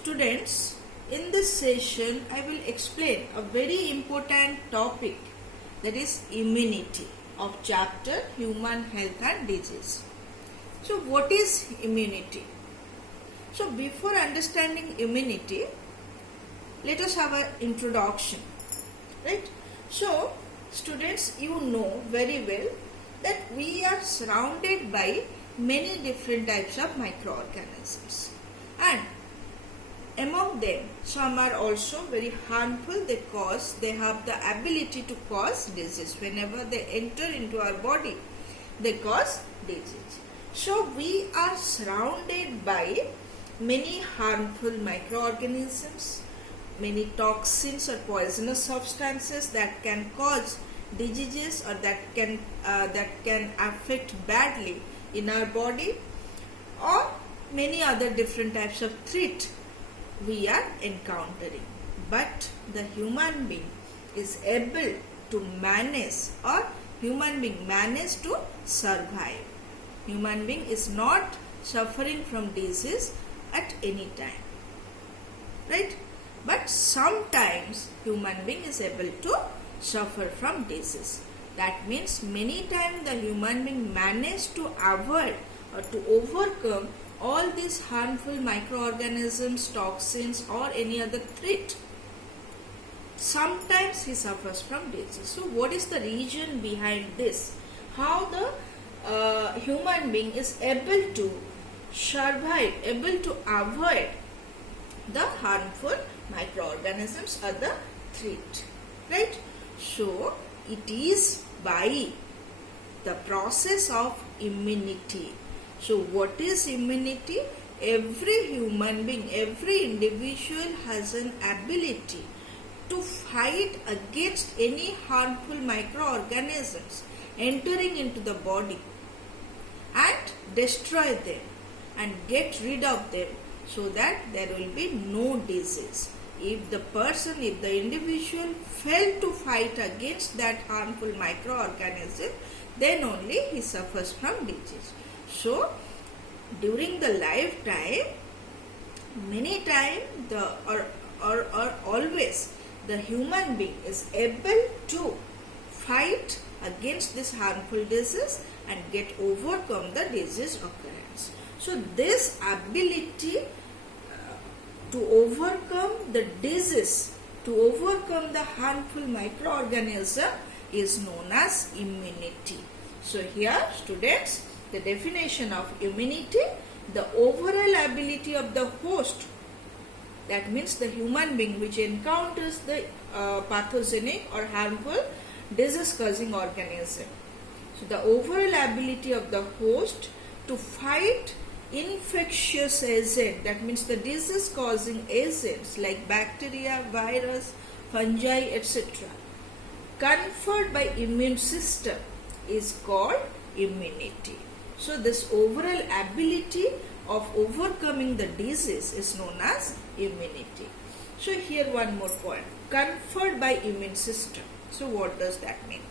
Students, in this session I will explain a very important topic, that is immunity, of chapter Human Health and Disease. So what is immunity? So before understanding immunity, let us have an introduction, right? So students, you know very well that we are surrounded by many different types of microorganisms, and among them some are also very harmful. They have the ability to cause disease. Whenever they enter into our body, they cause disease. So we are surrounded by many harmful microorganisms, many toxins or poisonous substances that can cause diseases or that can affect badly in our body, or many other different types of threat we are encountering. But the human being is able to manage, or human being manage to survive. Human being is not suffering from disease at any time, right? But sometimes human being is able to suffer from disease. That means many times the human being manage to avoid or to overcome all these harmful microorganisms, toxins or any other threat. Sometimes he suffers from disease. So what is the reason behind this? How the human being is able to survive, able to avoid the harmful microorganisms or the threat, right? So it is by the process of immunity. So what is immunity? Every human being, every individual has an ability to fight against any harmful microorganisms entering into the body and destroy them and get rid of them, so that there will be no disease. If the individual fail to fight against that harmful microorganism, then only he suffers from disease. So during the lifetime, many times or always the human being is able to fight against this harmful disease and get overcome the disease occurrence. So this ability to overcome the disease, to overcome the harmful microorganism, is known as immunity. So here students, the definition of immunity: the overall ability of the host, that means the human being which encounters the pathogenic or harmful disease causing organism. So the overall ability of the host to fight infectious agent, that means the disease causing agents like bacteria, virus, fungi, etc., conferred by immune system, is called immunity. So this overall ability of overcoming the disease is known as immunity. So here one more point: conferred by immune system. So what does that mean?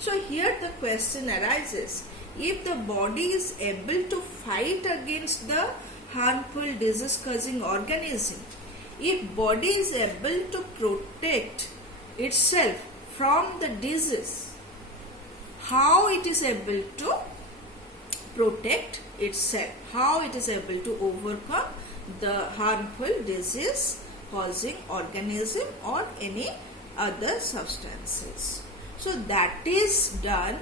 So here the question arises: if the body is able to fight against the harmful disease causing organism, if body is able to protect itself from the disease, how it is able to protect itself, how it is able to overcome the harmful disease causing organism or any other substances? So that is done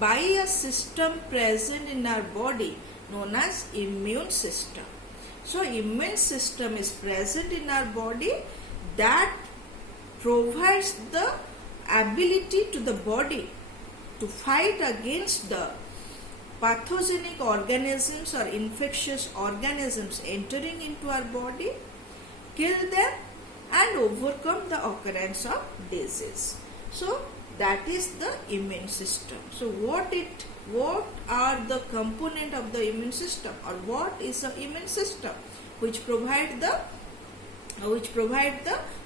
by a system present in our body known as immune system. So immune system is present in our body that provides the ability to the body to fight against the pathogenic organisms or infectious organisms entering into our body, kill them and overcome the occurrence of disease. So that is the immune system. So what are the component of the immune system, or what is the immune system which provide the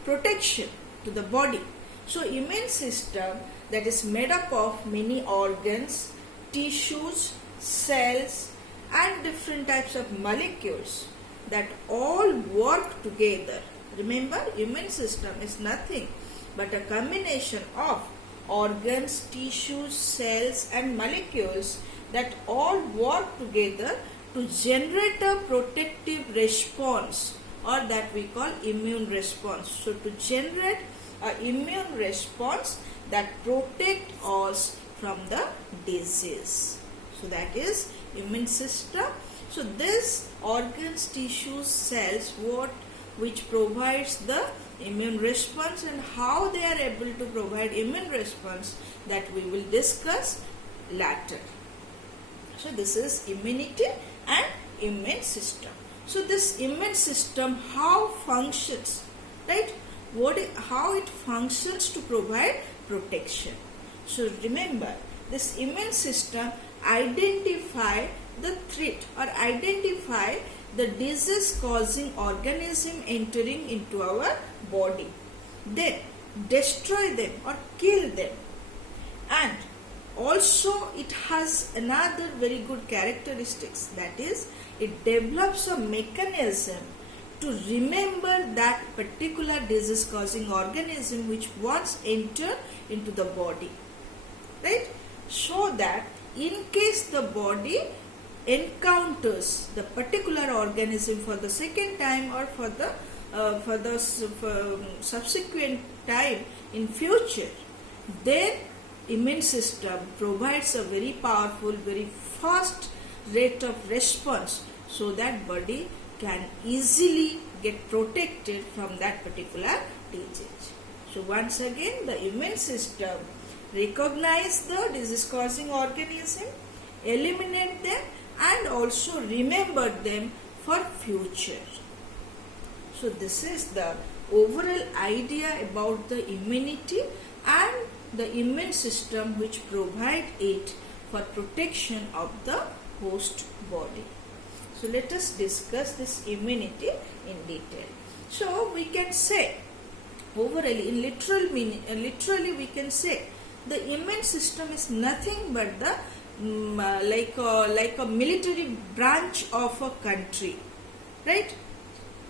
protection to the body? So immune system, that is made up of many organs, tissues, cells and different types of molecules that all work together. Remember, immune system is nothing but a combination of organs, tissues, cells and molecules that all work together to generate a protective response, or that we call immune response. So to generate an immune response that protect us from the disease. So that is immune system. So this organs, tissues, cells, which provides the immune response, and how they are able to provide immune response, that we will discuss later. So this is immunity and immune system. So this immune system, how functions, right? How it functions to provide protection. So remember, this immune system identify the threat or identify the disease causing organism entering into our body, then destroy them or kill them. And also it has another very good characteristics, that is, it develops a mechanism to remember that particular disease causing organism which once entered into the body, right? So that in case the body encounters the particular organism for the second time, or for the subsequent time in future, then immune system provides a very powerful, very fast rate of response, so that body can easily get protected from that particular disease. So once again, the immune system recognize the disease causing organism, eliminate them, and also remember them for future. So this is the overall idea about the immunity and the immune system which provide it for protection of the host body. So let us discuss this immunity in detail. So we can say overally, in literally we can say the immune system is nothing but the like a military branch of a country, right?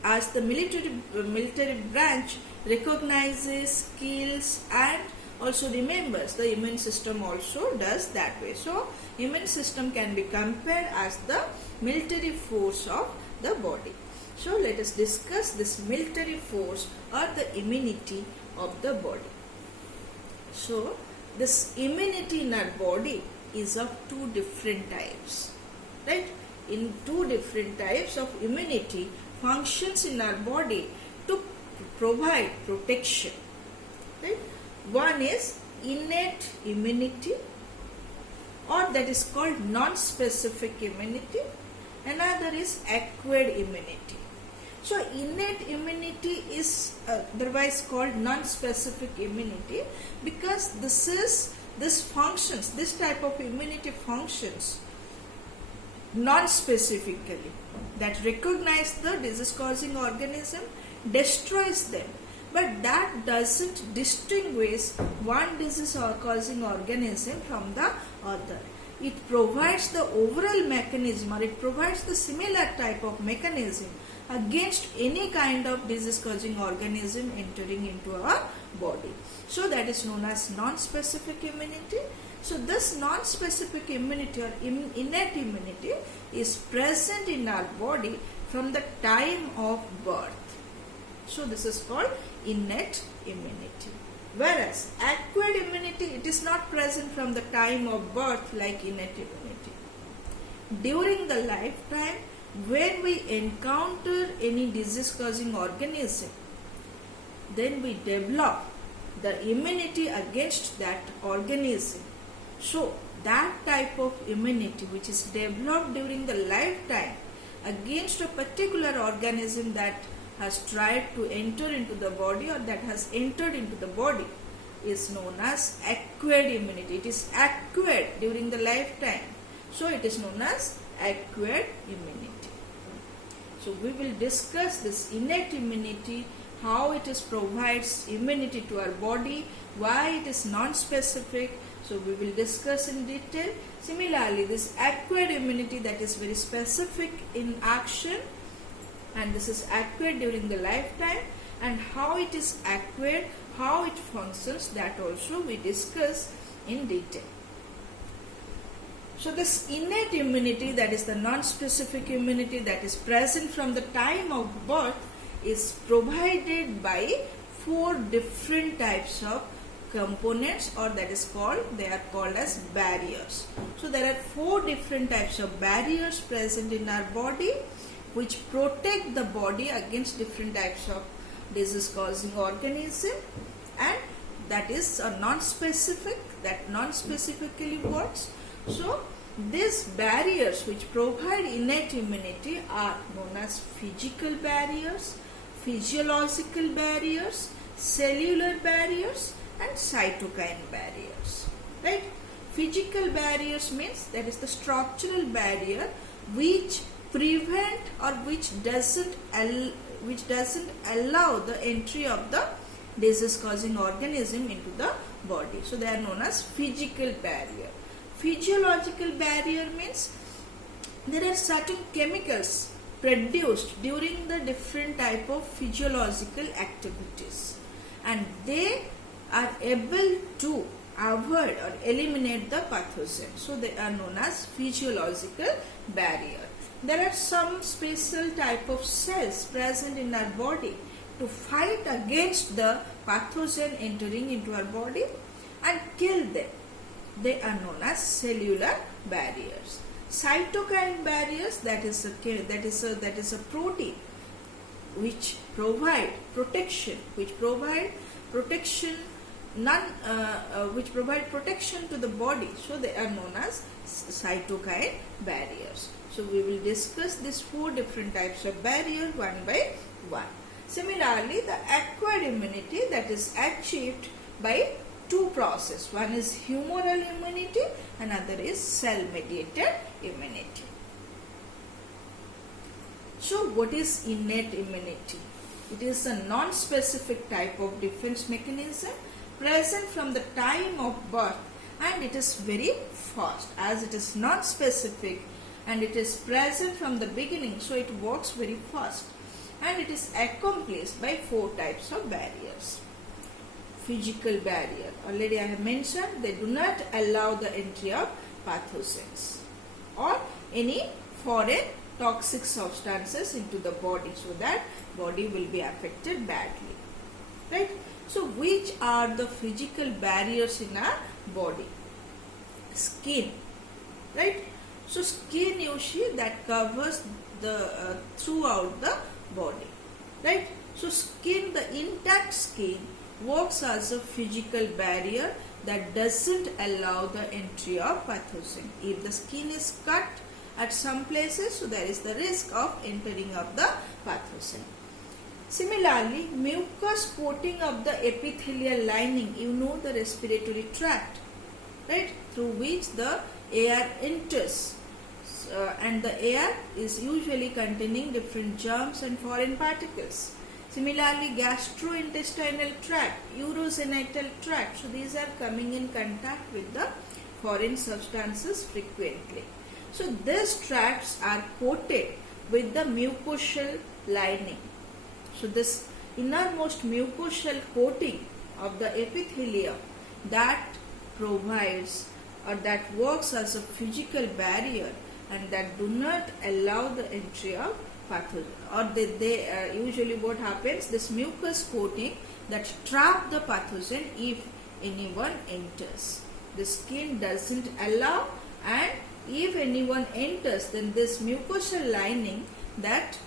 As the military branch recognizes, kills, and also remembers, the immune system also does that way. So immune system can be compared as the military force of the body. So let us discuss this military force or the immunity of the body. So this immunity in our body is of two different types, right? In two different types of immunity functions in our body to provide protection, right? One is innate immunity, or that is called non-specific immunity. Another is acquired immunity. So innate immunity is otherwise called non-specific immunity, because this type of immunity functions non-specifically, that recognize the disease causing organism, destroys them, but that doesn't distinguish one disease causing organism from the other. It provides the overall mechanism, or it provides the similar type of mechanism against any kind of disease causing organism entering into our body. So that is known as non-specific immunity. So this non-specific immunity or innate immunity is present in our body from the time of birth. So this is called innate immunity. Whereas acquired immunity, it is not present from the time of birth like innate immunity. During the lifetime, when we encounter any disease causing organism, then we develop the immunity against that organism. So that type of immunity which is developed during the lifetime against a particular organism that has tried to enter into the body, or that has entered into the body, is known as acquired immunity. It is acquired during the lifetime. So it is known as acquired immunity. So we will discuss this innate immunity, how it is provides immunity to our body, why it is non-specific. So we will discuss in detail. Similarly, this acquired immunity, that is very specific in action and this is acquired during the lifetime, and how it is acquired, how it functions, that also we discuss in detail. So this innate immunity, that is the non-specific immunity that is present from the time of birth, is provided by 4 different types of components, or that is called, they are called as barriers. So there are 4 different types of barriers present in our body which protect the body against different types of disease causing organism, and that is a non-specific, that non-specifically works. So these barriers which provide innate immunity are known as physical barriers, physiological barriers, cellular barriers, and cytokine barriers. Right? Physical barriers means that is the structural barrier which prevent or which doesn't allow the entry of the disease causing organism into the body. So they are known as physical barrier. Physiological barrier means there are certain chemicals produced during the different type of physiological activities, and they are able to avoid or eliminate the pathogen. So they are known as physiological barrier. There are some special type of cells present in our body to fight against the pathogen entering into our body and kill them. They are known as cellular barriers. Cytokine barriers, that is a protein which provide protection, which provide protection to the body. So they are known as cytokine barriers. So we will discuss these 4 different types of barrier one by one. Similarly, the acquired immunity, that is achieved by 2 processes. One is humoral immunity, another is cell mediated immunity. So what is innate immunity? It is a non-specific type of defense mechanism present from the time of birth, and it is very fast. As it is non-specific and it is present from the beginning, so it works very fast, and it is accomplished by 4 types of barriers. Physical barrier, already I have mentioned, they do not allow the entry of pathogens or any foreign toxic substances into the body, so that body will be affected badly. Right? So which are the physical barriers in our body? Skin. Right? So skin, you see, that covers the throughout the body. Right? So skin, the intact skin works as a physical barrier that doesn't allow the entry of pathogen. If the skin is cut at some places, so there is the risk of entering of the pathogen. Similarly, mucous coating of the epithelial lining, you know, the respiratory tract, right, through which the air enters, and the air is usually containing different germs and foreign particles. Similarly, gastrointestinal tract, urogenital tract, so these are coming in contact with the foreign substances frequently. So these tracts are coated with the mucosal lining. So this innermost mucosal coating of the epithelium, that provides or that works as a physical barrier, and that do not allow the entry of pathogen, or they usually what happens, this mucus coating that trap the pathogen if anyone enters. The skin doesn't allow, and if anyone enters, then this mucosal lining that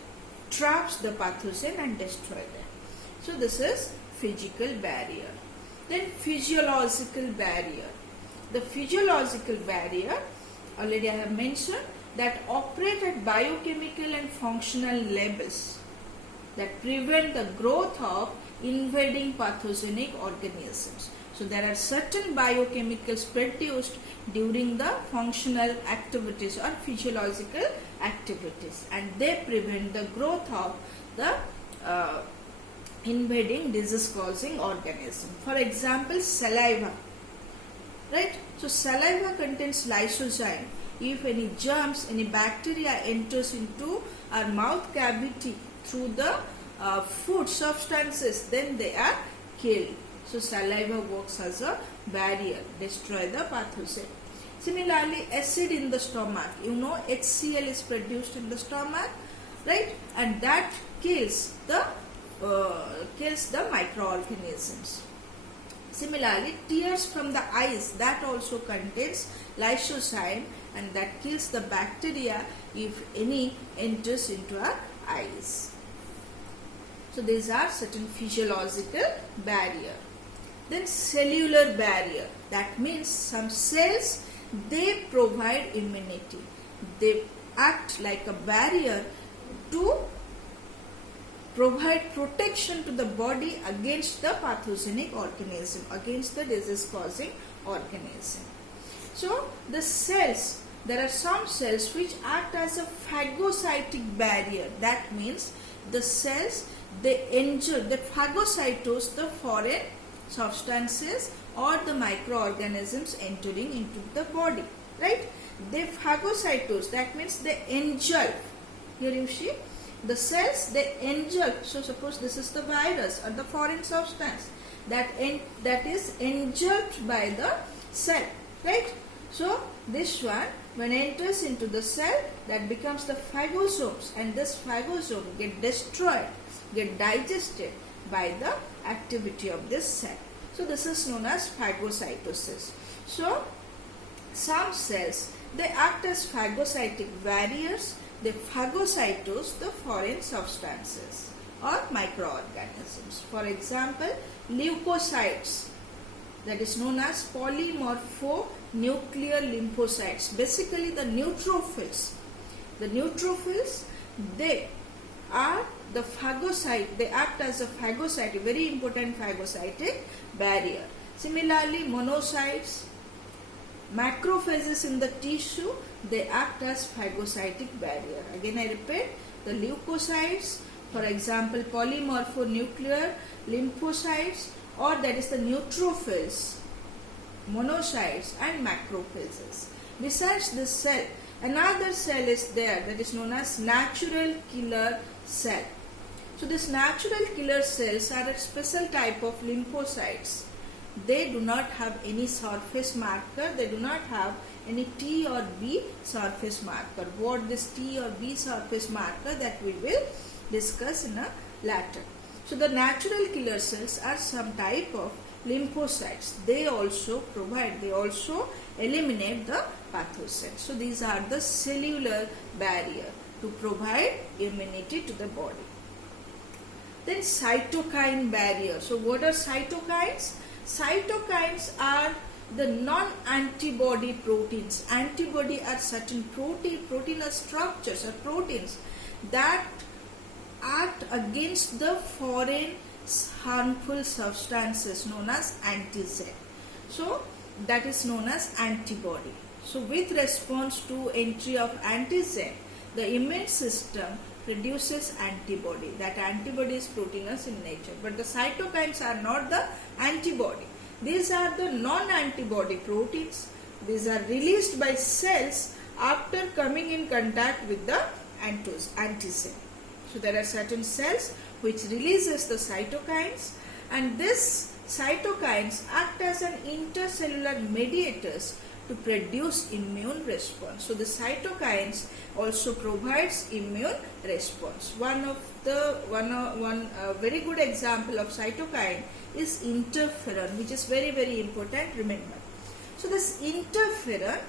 traps the pathogen and destroy them. So this is physical barrier. Then physiological barrier. The physiological barrier, already I have mentioned, that operate at biochemical and functional levels that prevent the growth of invading pathogenic organisms. So there are certain biochemicals produced during the functional activities or physiological activities, and they prevent the growth of the invading disease causing organism. For example, saliva. Right? So saliva contains lysozyme. If any germs, any bacteria enters into our mouth cavity through the food substances, then they are killed. So saliva works as a barrier, destroy the pathogen. Similarly, acid in the stomach. You know, HCl is produced in the stomach, right? And that kills the microorganisms. Similarly, tears from the eyes, that also contains lysozyme, and that kills the bacteria if any enters into our eyes. So these are certain physiological barrier. Then cellular barrier, that means some cells, they provide immunity. They act like a barrier to provide protection to the body against the pathogenic organism, against the disease causing organism. So the cells, there are some cells which act as a phagocytic barrier. That means the cells, they phagocytose the foreign substances or the microorganisms entering into the body, right? They phagocytose, that means they engulf. Here you see the cells, they engulf. So suppose this is the virus or the foreign substance that is engulfed by the cell, right? So this one, when enters into the cell, that becomes the phagosomes, and this phagosome get destroyed, get digested by the activity of this cell. So this is known as phagocytosis. So some cells, they act as phagocytic barriers. They phagocytose the foreign substances or microorganisms. For example, leukocytes, that is known as polymorphonuclear lymphocytes. Basically the neutrophils. The neutrophils, they are the phagocyte, they act as a phagocyte, a very important phagocytic barrier. Similarly, monocytes, macrophages in the tissue, they act as phagocytic barrier. Again I repeat, the leukocytes, for example polymorphonuclear lymphocytes, or that is the neutrophils, monocytes and macrophages. Besides this cell, another cell is there, that is known as natural killer cell. So these natural killer cells are a special type of lymphocytes. They do not have any surface marker, they do not have any T or B surface marker. What this T or B surface marker, that we will discuss in a later. So the natural killer cells are some type of lymphocytes. They also eliminate the pathogens. So these are the cellular barrier to provide immunity to the body. Then cytokine barrier. So what are cytokines? Cytokines are the non-antibody proteins. Antibody are certain protein structures or proteins that act against the foreign harmful substances known as antigen. So that is known as antibody. So with response to entry of antigen, the immune system produces antibody. That antibody is proteinous in nature, but the cytokines are not the antibody. These are the non-antibody proteins. These are released by cells after coming in contact with the antigen. So there are certain cells which releases the cytokines, and these cytokines act as an intercellular mediators to produce immune response. So the cytokines also provides immune response. One very good example of cytokine is interferon, which is very, very important, remember. So this interferon,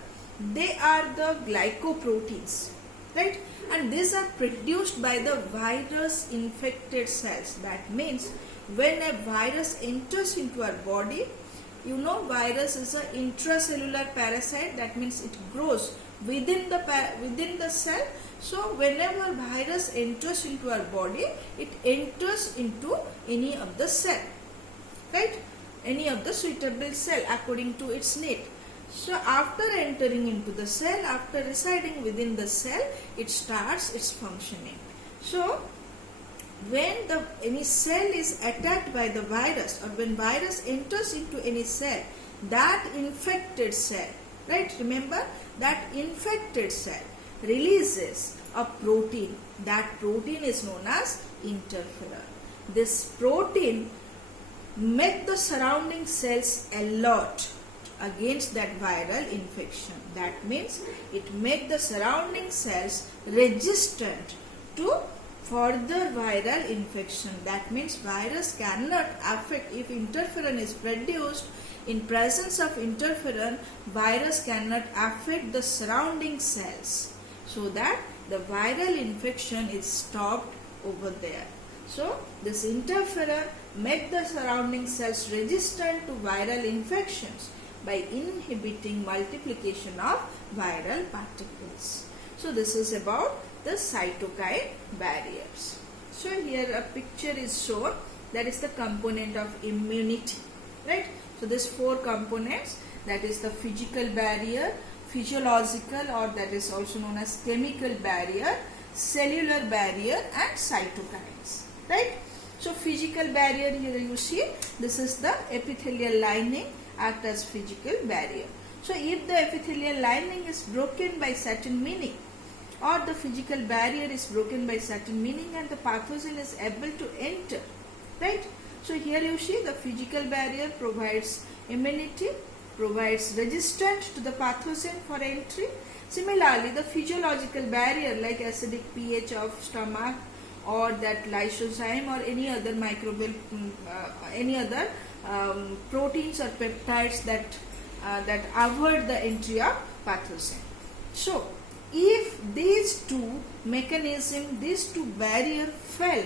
they are the glycoproteins, right? And these are produced by the virus infected cells. That means when a virus enters into our body, you know, virus is an intracellular parasite. That means it grows within the cell. So whenever virus enters into our body, it enters into any of the cell, right? Any of the suitable cell according to its need. So after entering into the cell, after residing within the cell, it starts its functioning. So when any cell is attacked by the virus, or when virus enters into any cell, that infected cell, right? Remember, that infected cell releases a protein. That protein is known as interferon. This protein make the surrounding cells alert against that viral infection. That means it make the surrounding cells resistant to further viral infection. That means virus cannot affect. If interferon is produced, in presence of interferon, virus cannot affect the surrounding cells, so that the viral infection is stopped over there. So this interferon make the surrounding cells resistant to viral infections by inhibiting multiplication of viral particles. So this is about the cytokine barriers. So here a picture is shown, that is the component of immunity, right? So these four components, that is the physical barrier, physiological, or that is also known as chemical barrier, cellular barrier, and cytokines, right? So physical barrier, here you see, this is the epithelial lining act as physical barrier. So if the epithelial lining is broken by certain meaning, or the physical barrier is broken by certain meaning, and the pathogen is able to enter, right? So here you see the physical barrier provides immunity, provides resistance to the pathogen for entry. Similarly, the physiological barrier like acidic pH of stomach, or that lysozyme, or any other microbial, any other proteins or peptides that avoid the entry of pathogen. So if these two mechanisms, these two barriers fail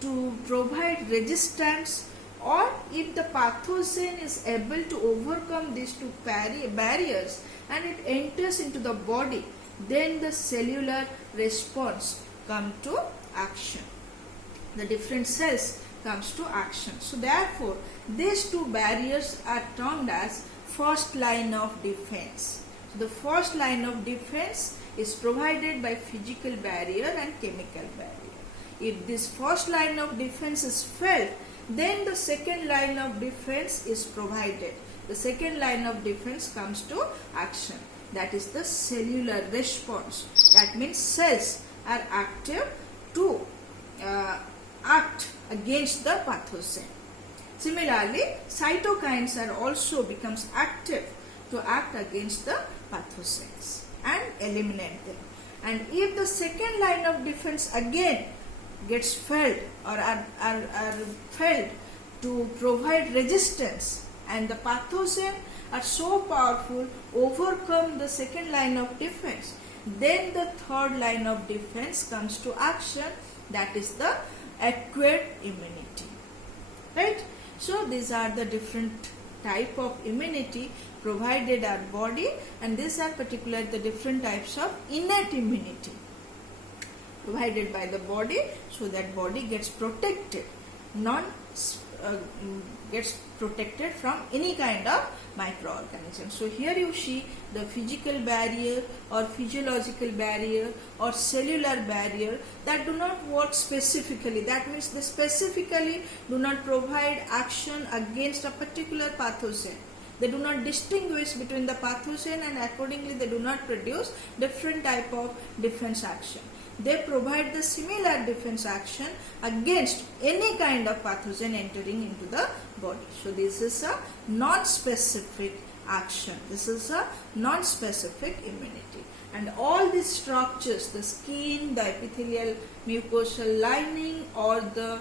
to provide resistance, or if the pathogen is able to overcome these two barriers and it enters into the body, then the cellular response come to action. The different cells comes to action. So therefore, these two barriers are termed as first line of defense. So the first line of defense is provided by physical barrier and chemical barrier. If this first line of defense is failed, then the second line of defense is provided. The second line of defense comes to action. That is the cellular response. That means cells are active to act against the pathogen. Similarly, cytokines are also becomes active to act against the pathogens and eliminate them. And if the second line of defense again gets failed, or are failed to provide resistance, and the pathogen are so powerful overcome the second line of defense, then the third line of defense comes to action, that is the acquired immunity, right? So these are the different type of immunity provided our body, and these are particularly the different types of innate immunity provided by the body, so that body gets protected, gets protected from any kind of microorganism. So here you see the physical barrier or physiological barrier or cellular barrier that do not work specifically. That means they specifically do not provide action against a particular pathogen. They do not distinguish between the pathogen, and accordingly they do not produce different type of defense action. They provide the similar defense action against any kind of pathogen entering into the body. So this is a non-specific action. This is a non-specific immunity. And all these structures, the skin, the epithelial mucosal lining, or the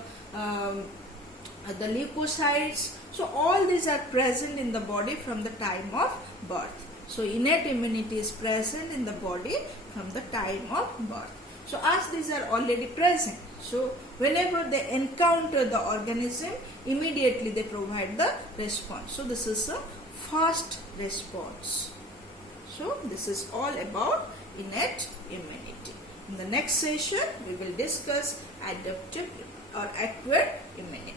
leukocytes, so all these are present in the body from the time of birth. So innate immunity is present in the body from the time of birth. So as these are already present, so whenever they encounter the organism, immediately they provide the response. So this is a fast response. So this is all about innate immunity. In the next session, we will discuss adaptive or acquired immunity.